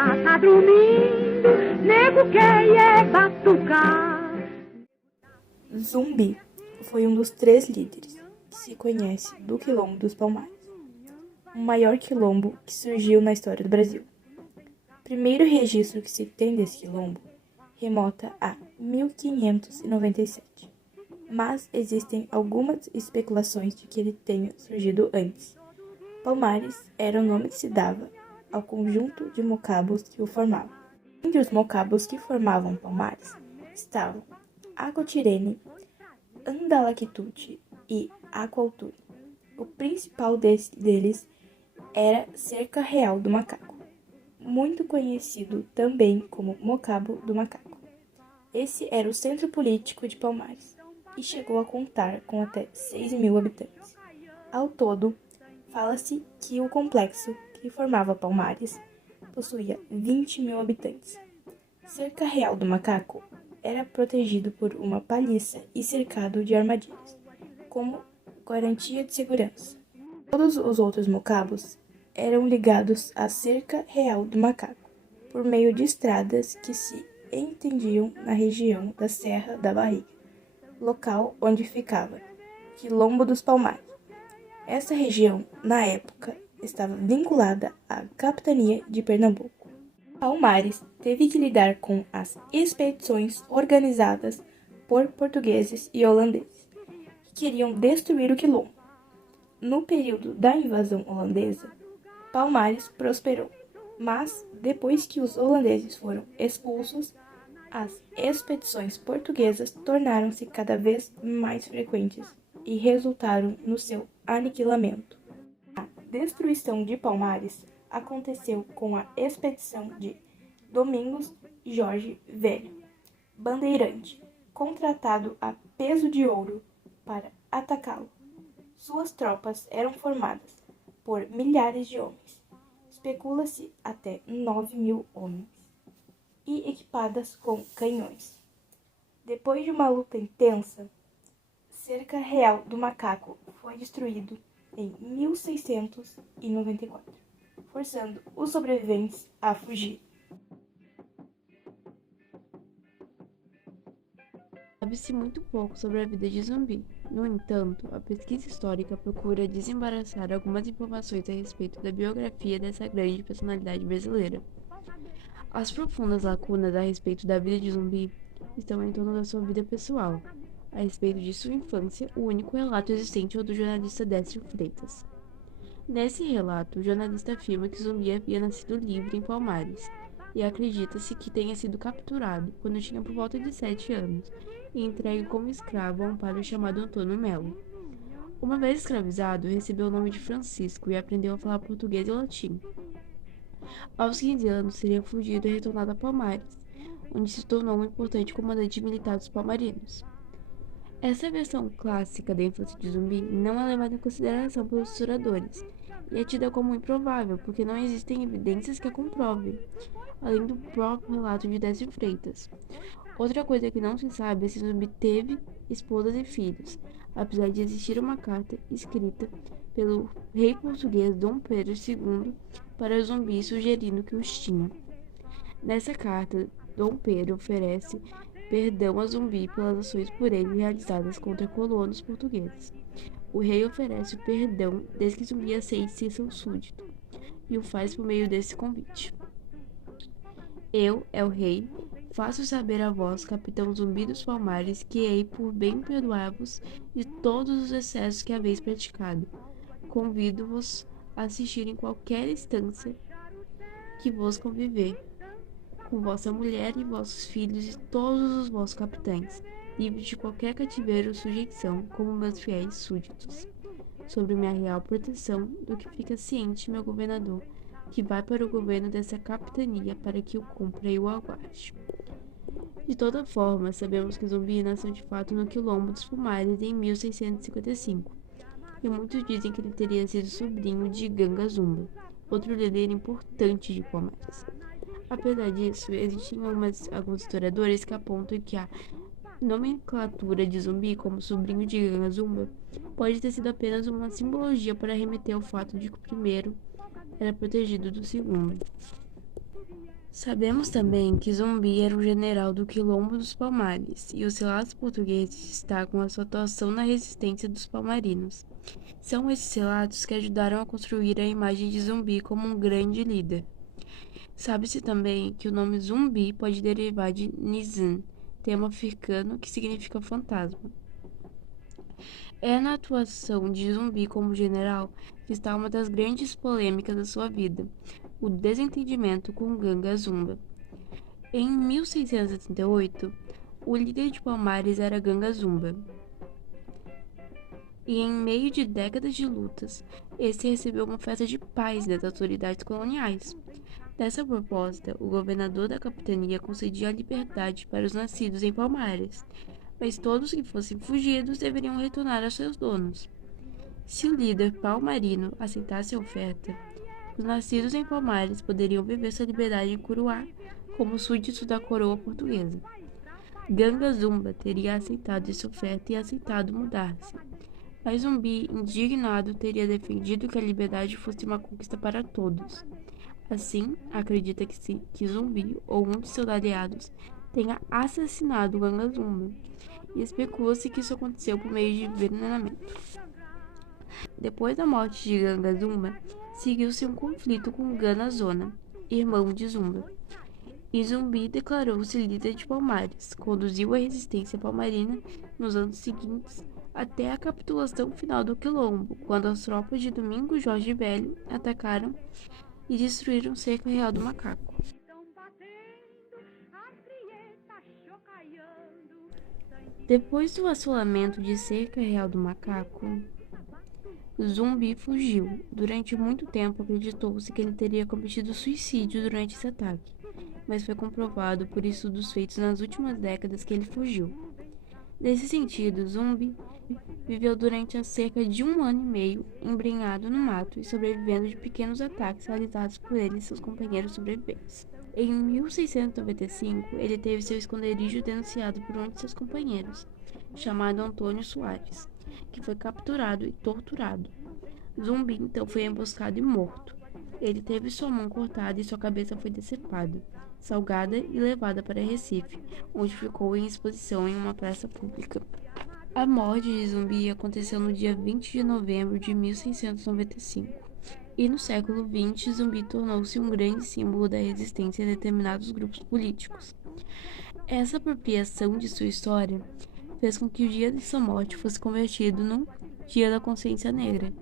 já tá dormindo, nego quer batucar. Zumbi foi um dos 3 líderes que se conhece do Quilombo dos Palmares, o maior quilombo que surgiu na história do Brasil. O primeiro registro que se tem desse quilombo remota a 1597, mas existem algumas especulações de que ele tenha surgido antes. Palmares era o nome que se dava ao conjunto de mocabos que o formavam. Entre os mocabos que formavam Palmares estavam Acotirene, Andalactuti e Aqualtune. O principal deles era Cerca Real do Macaco, muito conhecido também como Mocabo do Macaco. Esse era o centro político de Palmares e chegou a contar com até 6.000 habitantes. Ao todo, fala-se que o complexo que formava Palmares possuía 20.000 habitantes. Cerca Real do Macaco era protegido por uma paliça e cercado de armadilhas, como garantia de segurança. Todos os outros mocabos eram ligados à Cerca Real do Macaco por meio de estradas que se estendiam na região da Serra da Barriga, local onde ficava Quilombo dos Palmares. Essa região, na época, estava vinculada à capitania de Pernambuco. Palmares teve que lidar com as expedições organizadas por portugueses e holandeses, que queriam destruir o quilombo. No período da invasão holandesa, Palmares prosperou, mas depois que os holandeses foram expulsos, as expedições portuguesas tornaram-se cada vez mais frequentes e resultaram no seu aniquilamento. A destruição de Palmares aconteceu com a expedição de Domingos Jorge Velho, bandeirante, contratado a peso de ouro para atacá-lo. Suas tropas eram formadas por milhares de homens, especula-se até 9.000 homens, e equipadas com canhões. Depois de uma luta intensa, Cerca Real do Macaco foi destruído em 1694, forçando os sobreviventes a fugir. Sabe-se muito pouco sobre a vida de Zumbi. No entanto, a pesquisa histórica procura desembaraçar algumas informações a respeito da biografia dessa grande personalidade brasileira. As profundas lacunas a respeito da vida de Zumbi estão em torno da sua vida pessoal. A respeito de sua infância, o único relato existente é o do jornalista Décio Freitas. Nesse relato, o jornalista afirma que Zumbi havia nascido livre em Palmares, e acredita-se que tenha sido capturado quando tinha por volta de 7 anos e entregue como escravo a um padre chamado Antônio Melo. Uma vez escravizado, recebeu o nome de Francisco e aprendeu a falar português e latim. Aos 15 anos, seria fugido e retornado a Palmares, onde se tornou um importante comandante militar dos palmarinos. Essa versão clássica da infância de Zumbi não é levada em consideração pelos historiadores e é tida como improvável, porque não existem evidências que a comprovem, além do próprio relato de Décio Freitas. Outra coisa que não se sabe é se Zumbi teve esposas e filhos, apesar de existir uma carta escrita pelo rei português Dom Pedro II para Zumbi sugerindo que os tinha. Nessa carta, Dom Pedro oferece perdão a Zumbi pelas ações por ele realizadas contra colonos portugueses. O rei oferece o perdão desde que Zumbi aceite ser seu súdito, e o faz por meio desse convite. Eu, é o rei, faço saber a vós, capitão Zumbi dos Palmares, que hei por bem perdoar-vos de todos os excessos que haveis praticado. Convido-vos a assistir em qualquer instância que vos conviver, com vossa mulher e vossos filhos e todos os vossos capitães, livres de qualquer cativeiro ou sujeição, como meus fiéis súditos. Sobre minha real proteção, do que fica ciente meu governador, que vai para o governo dessa capitania para que o cumpra e o aguarde. De toda forma, sabemos que Zumbi nasceu de fato no Quilombo dos Palmares em 1655, e muitos dizem que ele teria sido sobrinho de Ganga Zumba, outro líder importante de Palmares. Apesar disso, existem alguns historiadores que apontam que a nomenclatura de Zumbi como sobrinho de Ganga Zumba pode ter sido apenas uma simbologia para remeter ao fato de que o primeiro era protegido do segundo. Sabemos também que Zumbi era um general do Quilombo dos Palmares, e os relatos portugueses destacam a sua atuação na resistência dos palmarinos. São esses relatos que ajudaram a construir a imagem de Zumbi como um grande líder. Sabe-se também que o nome Zumbi pode derivar de Nizam, termo africano que significa fantasma. É na atuação de Zumbi como general que está uma das grandes polêmicas da sua vida, o desentendimento com Ganga Zumba. Em 1678, o líder de Palmares era Ganga Zumba. E em meio de décadas de lutas, esse recebeu uma oferta de paz das autoridades coloniais. Dessa proposta, o governador da capitania concedia a liberdade para os nascidos em Palmares, mas todos que fossem fugidos deveriam retornar a seus donos. Se o líder palmarino aceitasse a oferta, os nascidos em Palmares poderiam viver sua liberdade em Curuá como súditos da coroa portuguesa. Ganga Zumba teria aceitado essa oferta e aceitado mudar-se. Mas Zumbi, indignado, teria defendido que a liberdade fosse uma conquista para todos. Assim, acredita que Zumbi ou um de seus aliados tenha assassinado Ganga Zumba, e especula-se que isso aconteceu por meio de envenenamento. Depois da morte de Ganga Zumba, seguiu-se um conflito com Gana Zona, irmão de Zumba, e Zumbi declarou-se líder de Palmares, conduziu a resistência palmarina nos anos seguintes até a capitulação final do Quilombo, quando as tropas de Domingos Jorge Velho atacaram e destruíram Cerca Real do Macaco. Depois do assolamento de Cerca Real do Macaco, Zumbi fugiu. Durante muito tempo acreditou-se que ele teria cometido suicídio durante esse ataque, mas foi comprovado por estudos feitos nas últimas décadas que ele fugiu. Nesse sentido, Zumbi viveu durante cerca de 1 ano e meio embrenhado no mato e sobrevivendo de pequenos ataques realizados por ele e seus companheiros sobreviventes. Em 1695, ele teve seu esconderijo denunciado por um de seus companheiros, chamado Antônio Soares, que foi capturado e torturado. Zumbi então foi emboscado e morto. Ele teve sua mão cortada e sua cabeça foi decepada, salgada e levada para Recife, onde ficou em exposição em uma praça pública. A morte de Zumbi aconteceu no dia 20 de novembro de 1695, e no século XX Zumbi tornou-se um grande símbolo da resistência a determinados grupos políticos. Essa apropriação de sua história fez com que o dia de sua morte fosse convertido no Dia da Consciência Negra.